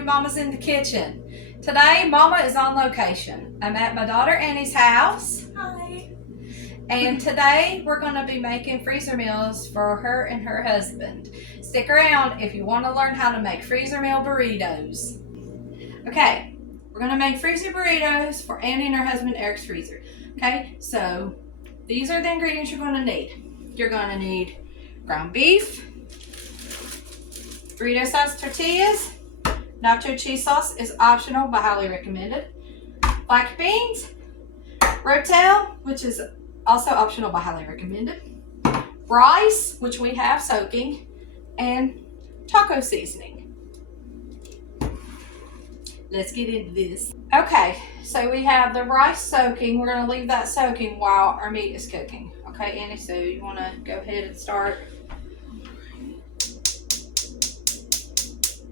to Mama's in the Kitchen. Today, Mama is on location. I'm at my daughter Annie's house. Hi. And today, we're going to be making freezer meals for her and her husband. Stick around if you want to learn how to make freezer meal burritos. Okay, we're going to make freezer burritos for Annie and her husband Eric's freezer. Okay, so these are the ingredients you're going to need. You're going to need ground beef, burrito sauce tortillas, nacho cheese sauce is optional but highly recommended, black beans, rotel, which is also optional but highly recommended, rice, which we have soaking, and taco seasoning. Let's get into this. Okay, so we have the rice soaking. We're going to leave that soaking while our meat is cooking. Okay, Annie, so you want to go ahead and start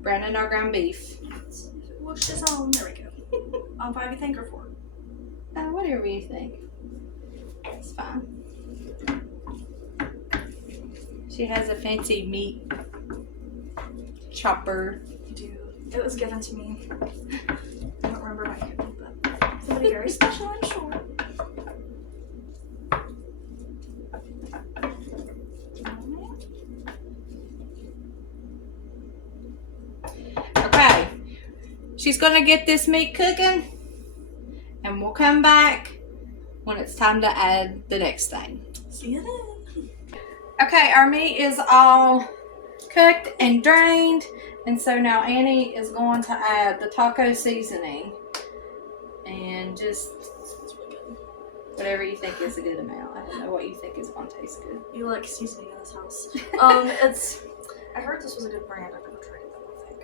browning our ground beef. Whoosh this on. There we go. On 5 you think or 4? Whatever you think. It's fine. She has a fancy meat chopper. Dude, it was given to me. I don't remember my cooking, but somebody very special, I'm sure. Okay, she's gonna get this meat cooking and we'll come back when it's time to add the next thing. See you then. Okay, our meat is all cooked and drained, and so now Annie is going to add the taco seasoning and just whatever you think is a good amount. I don't know what you think is going to taste good. You like seasoning in this house. I heard this was a good brand. I've never tried it though, I think.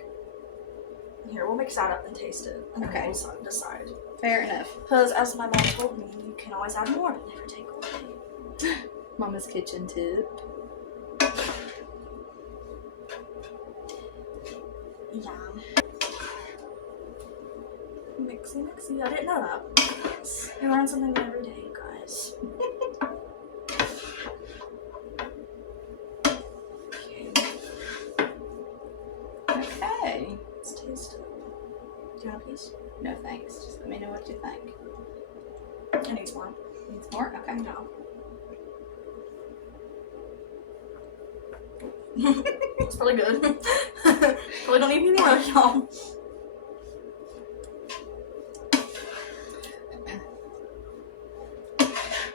Here, we'll mix that up and taste it, and then we'll decide. Fair enough. Because as my mom told me, you can always add more, but never take away. Mama's kitchen tip. Yeah. Mixy. I didn't know that. You learn something every day, you guys. Okay. Let's taste it. Do you want a piece? No thanks. Just let me know what you think. It needs more. Needs more? Okay. No. It's probably good. Probably don't need any more, y'all.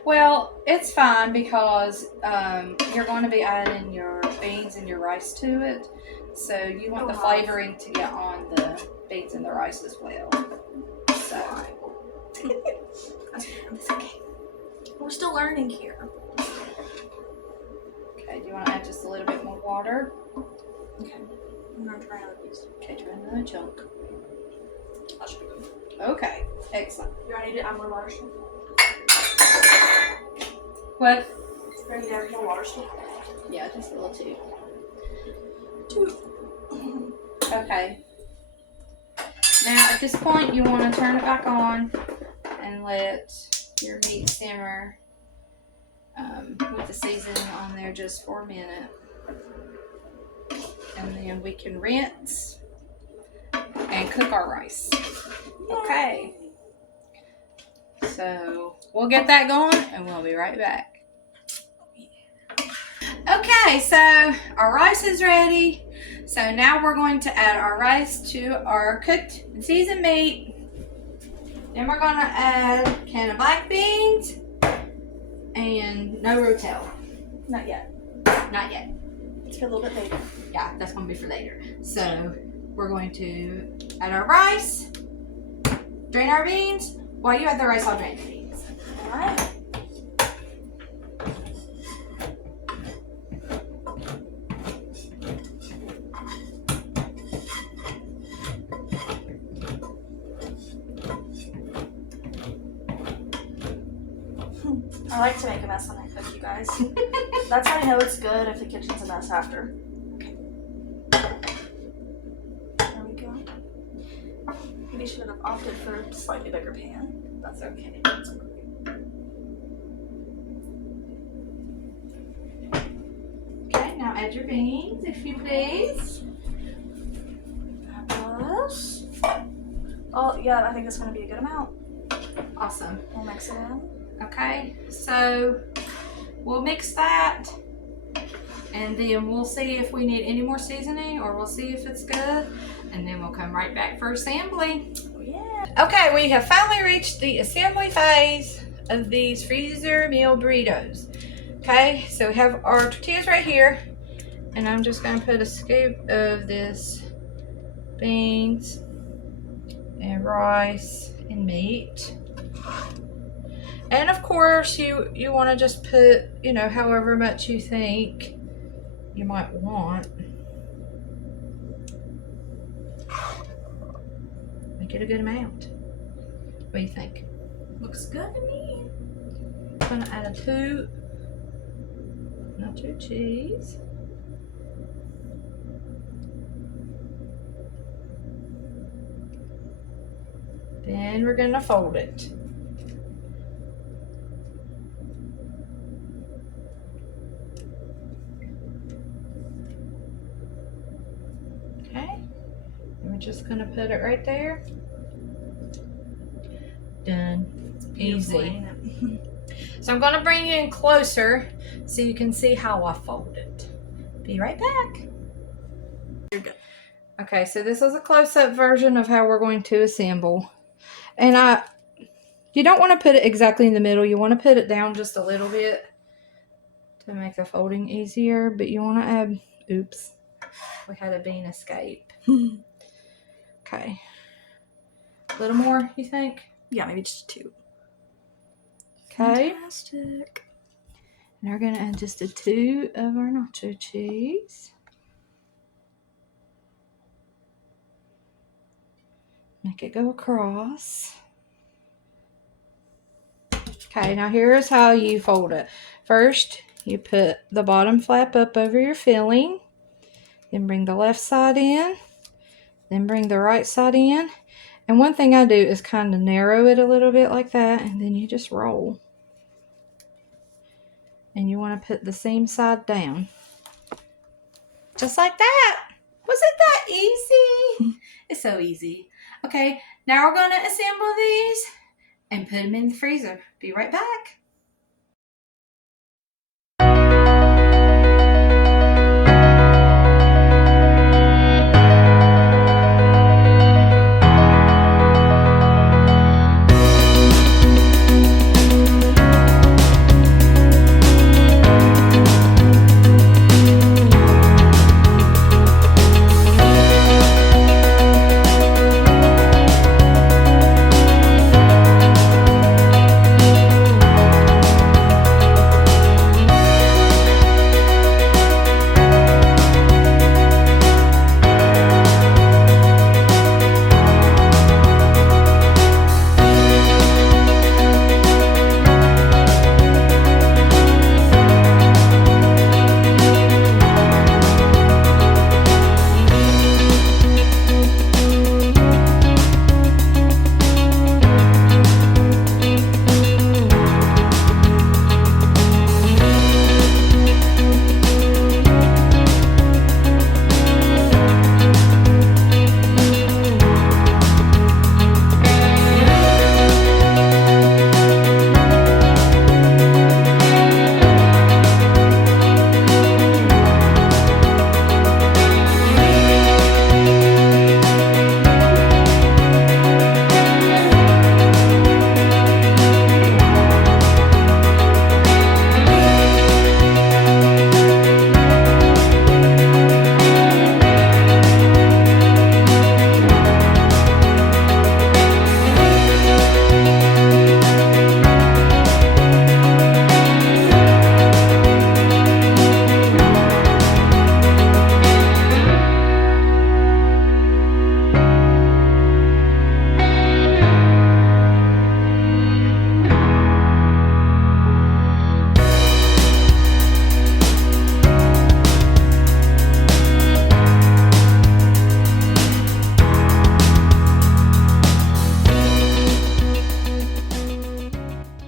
Well, it's fine because you're going to be adding your beans and your rice to it. So you want the flavoring to get on the beans and the rice as well. So. It's okay. We're still learning here. Okay, do you want to add just a little bit more water? Okay. I'm going to try another piece. Okay, try another chunk. That should be good. Okay, excellent. You ready to add more water still? What? Ready to add more water still? Yeah, just a little too. Okay. Now at this point you want to turn it back on and let your meat simmer with the seasoning on there just for a minute. And then we can rinse and cook our rice. Okay. So we'll get that going and we'll be right back. Okay, so our rice is ready. So now we're going to add our rice to our cooked and seasoned meat. Then we're going to add a can of black beans and no rotel. Not yet. Not yet. It's for a little bit later. Yeah, that's going to be for later. So we're going to add our rice, drain our beans. While you add the rice, I'll drain the beans. Alright. I like to make a mess when I cook, you guys. That's how I know it's good if the kitchen's a mess after. Okay. There we go. Maybe should have opted for a slightly bigger pan. That's okay. That's okay. Okay, now add your beans, if you please. Fabulous. Burritos. Oh, yeah, I think it's going to be a good amount. Awesome. We'll mix it in. Okay, so we'll mix that, and then we'll see if we need any more seasoning, or we'll see if it's good, and then we'll come right back for assembly. Oh, yeah. Okay, we have finally reached the assembly phase of these freezer meal burritos. Okay, so we have our tortillas right here, and I'm just going to put a scoop of this beans and rice and meat. And of course, you want to just put, you know, however much you think you might want. Make it a good amount. What do you think? Looks good to me. I'm going to add a 2 nacho cheese. Then we're going to fold it. Okay, and we're just going to put it right there. Done. Easy. So I'm going to bring you in closer so you can see how I fold it. Be right back. You're good. Okay, so this is a close-up version of how we're going to assemble. And you don't want to put it exactly in the middle. You want to put it down just a little bit to make the folding easier. But you want to add, oops, we had a bean escape. Okay. A little more, you think? Yeah, maybe just 2. Okay. Fantastic. And we're going to add just a 2 of our nacho cheese. Make it go across. Okay, now here's how you fold it. First, you put the bottom flap up over your filling. Then bring the left side in. Then bring the right side in. And one thing I do is kind of narrow it a little bit like that. And then you just roll. And you want to put the seam side down. Just like that. Was it that easy? It's so easy. Okay, now we're going to assemble these and put them in the freezer. Be right back.